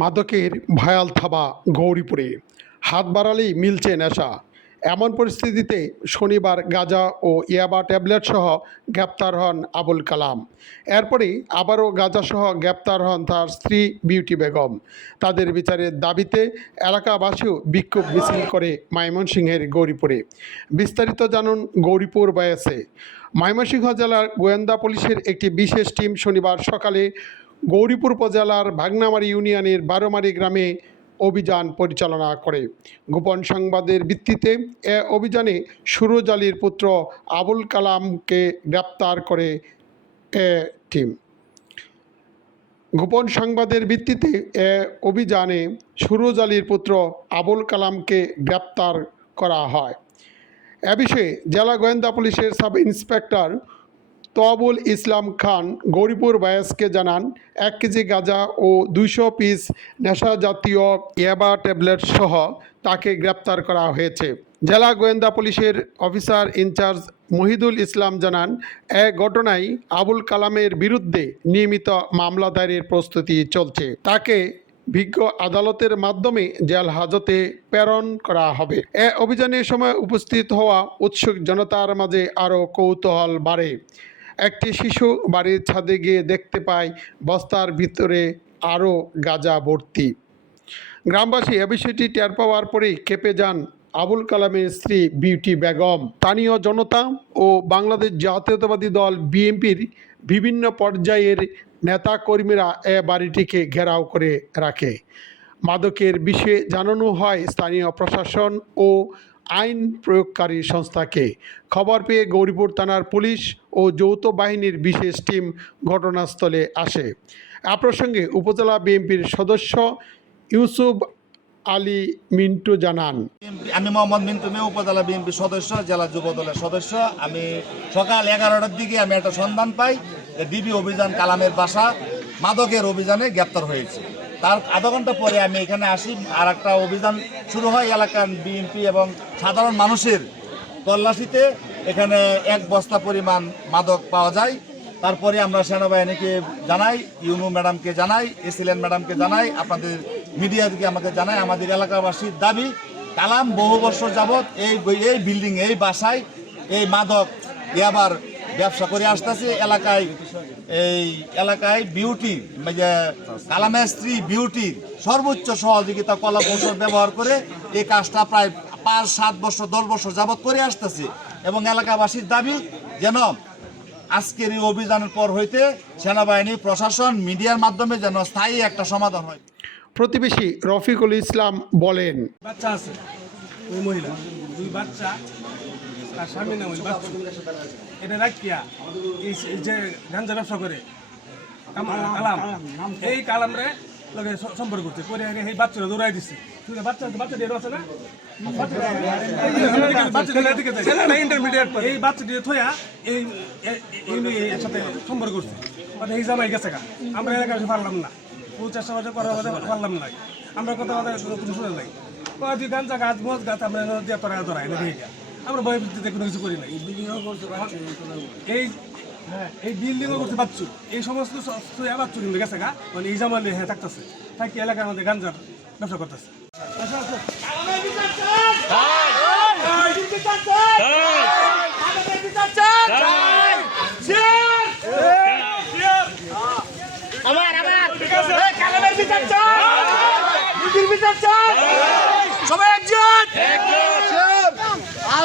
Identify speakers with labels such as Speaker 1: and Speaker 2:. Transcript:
Speaker 1: মাদকের ভয়াল থাবা গৌরীপুরে। হাত বাড়ালেই মিলছে নেশা। এমন পরিস্থিতিতে শনিবার গাঁজা ও ইয়াবা ট্যাবলেট সহ গ্রেপ্তার হন আবুল কালাম। এরপরে আবারও গাঁজাসহ গ্রেপ্তার হন তার স্ত্রী বিউটি বেগম। তাদের বিচারের দাবিতে এলাকাবাসীও বিক্ষোভ মিছিল করে ময়মনসিংহের গৌরীপুরে। বিস্তারিত জানুন গৌরীপুর বয়সে ময়মনসিংহ জেলার গোয়েন্দা পুলিশের একটি বিশেষ টিম শনিবার সকালে গৌরীপুর উপজেলার ভাগনামারি ইউনিয়নের বারোমারি গ্রামে অভিযান পরিচালনা করে। গোপন সংবাদের ভিত্তিতে এ অভিযানে সুরজ আলীর পুত্র আবুল কালামকে গ্রেপ্তার করে এ টিম। গোপন সংবাদের ভিত্তিতে এ অভিযানে সুরজ আলীর পুত্র আবুল কালামকে গ্রেপ্তার করা হয়। এ বিষয়ে জেলা গোয়েন্দা পুলিশের সাব ইন্সপেক্টর তোয়াবুল ইসলাম খান গৌরীপুর বায়াসকে জানান, এক কেজি গাঁজা ও দুইশো পিস নেশা জাতীয় ইয়াবা ট্যাবলেট সহ তাকে গ্রেপ্তার করা হয়েছে। জেলা গোয়েন্দা পুলিশের অফিসার ইনচার্জ মহিদুল ইসলাম জানান এক ঘটনায় আবুল কালামের বিরুদ্ধে নিয়মিত মামলা দায়েরের প্রস্তুতি চলছে। তাকে বিজ্ঞ আদালতের মাধ্যমে জেল হাজতে প্রেরণ করা হবে। এ অভিযানের সময় উপস্থিত হওয়া উৎসুক জনতার মাঝে আরও কৌতূহল বাড়ে। একটি শিশু বাড়ির ছাদে গিয়ে দেখতে পায় বস্তার ভিতরে আরও গাঁজা ভর্তি। গ্রামবাসী এ বিষয়টি টের পাওয়ার পরেই কেঁপে যান আবুল কালামের স্ত্রী বিউটি বেগম। স্থানীয় জনতা ও বাংলাদেশ জাতীয়তাবাদী দল বিএনপির বিভিন্ন পর্যায়ের নেতাকর্মীরা এ বাড়িটিকে ঘেরাও করে রাখে। মাদকের বিষয়ে জানানো হয় স্থানীয় প্রশাসন ও আইন প্রয়োগকারী সংস্থাকে খবর পেয়ে গৌরীপুর থানার পুলিশ ও যৌথ বাহিনীর বিশেষ টিম ঘটনাস্থলে আসে। এ প্রসঙ্গে উপজেলা বিএনপির সদস্য ইউসুফ আলী মিন্টু জানান।
Speaker 2: আমি মোহাম্মদ মিন্টু মে উপজেলা বিএনপি সদস্য, জেলা যুব দলের সদস্য। আমি সকাল এগারোটার দিকে আমি একটা সন্ধান পাই যে ডিবি অভিযান কালামের বাসা মাদকের অভিযানে গ্রেপ্তার হয়েছে। তার আধা ঘণ্টা পরে আমি এখানে আসি আর একটা অভিযান শুরু হয় এলাকার বিএনপি এবং সাধারণ মানুষের তল্লাশিতে। এখানে এক বস্তা পরিমাণ মাদক পাওয়া যায়। তারপরে আমরা সেনাবাহিনীকে জানাই, ইউনু ম্যাডামকে জানাই এসিলেন ম্যাডামকে জানাই, আপনাদের মিডিয়াকে আমাকে জানাই, আমাদের এলাকাবাসীর দাবি, কালাম বহু বছর যাবৎ এই এই বিল্ডিং, এই বাসায় এই মাদক ইয়াবার ব্যবসা করে আসতেছে এলাকায়। এই এলাকায় বিউটি যে কালামের স্ত্রী বিউটির সর্বোচ্চ সহযোগিতা কলা কৌশল ব্যবহার করে এই কাজটা প্রায় পাঁচ সাত বছর দশ বছর যাবৎ করে আসতেছে। এবং এলাকাবাসীর দাবি যেন আজকের এই অভিযানের পর হইতে সেনাবাহিনী প্রশাসন মিডিয়ার মাধ্যমে যেন স্থায়ী একটা সমাধান হয়।
Speaker 1: প্রতিবেশী রফিকুল ইসলাম বলেন
Speaker 3: বাচ্চা আছে ওই মহিলা দুই বাচ্চা। তার স্বামী নাম বাচ্চা। এটা রাখিয়া এই যে গাঞ্জা ব্যবসা করে কালাম এই কালাম রে লগে সম্পর্ক করছে। করে এই বাচ্চারা দৌড়াই দিচ্ছে বাচ্চা এই এই মানে এই জামাই গেছে আমরা না। আমরা কথা কথা শুনে নাই। গাছ মজ গাছ, আমরা দিয়ে তোরা ধরাই না আমরা ভয় ভিত্তিতে কোনো কিছু করি নাই এই হ্যাঁ। এই বিল্ডিং ও করতে পারছ এই সমস্ত পাচ্ছ কিন্তু গেছে গা। মানে এই জামালে হ্যাঁ থাকতেছে। থাকি এলাকার মধ্যে গাঞ্জার ব্যবসা করতেছে।
Speaker 4: আমার আমার। কালামের বিচার চাই। বিচার চাই। সবাই একজন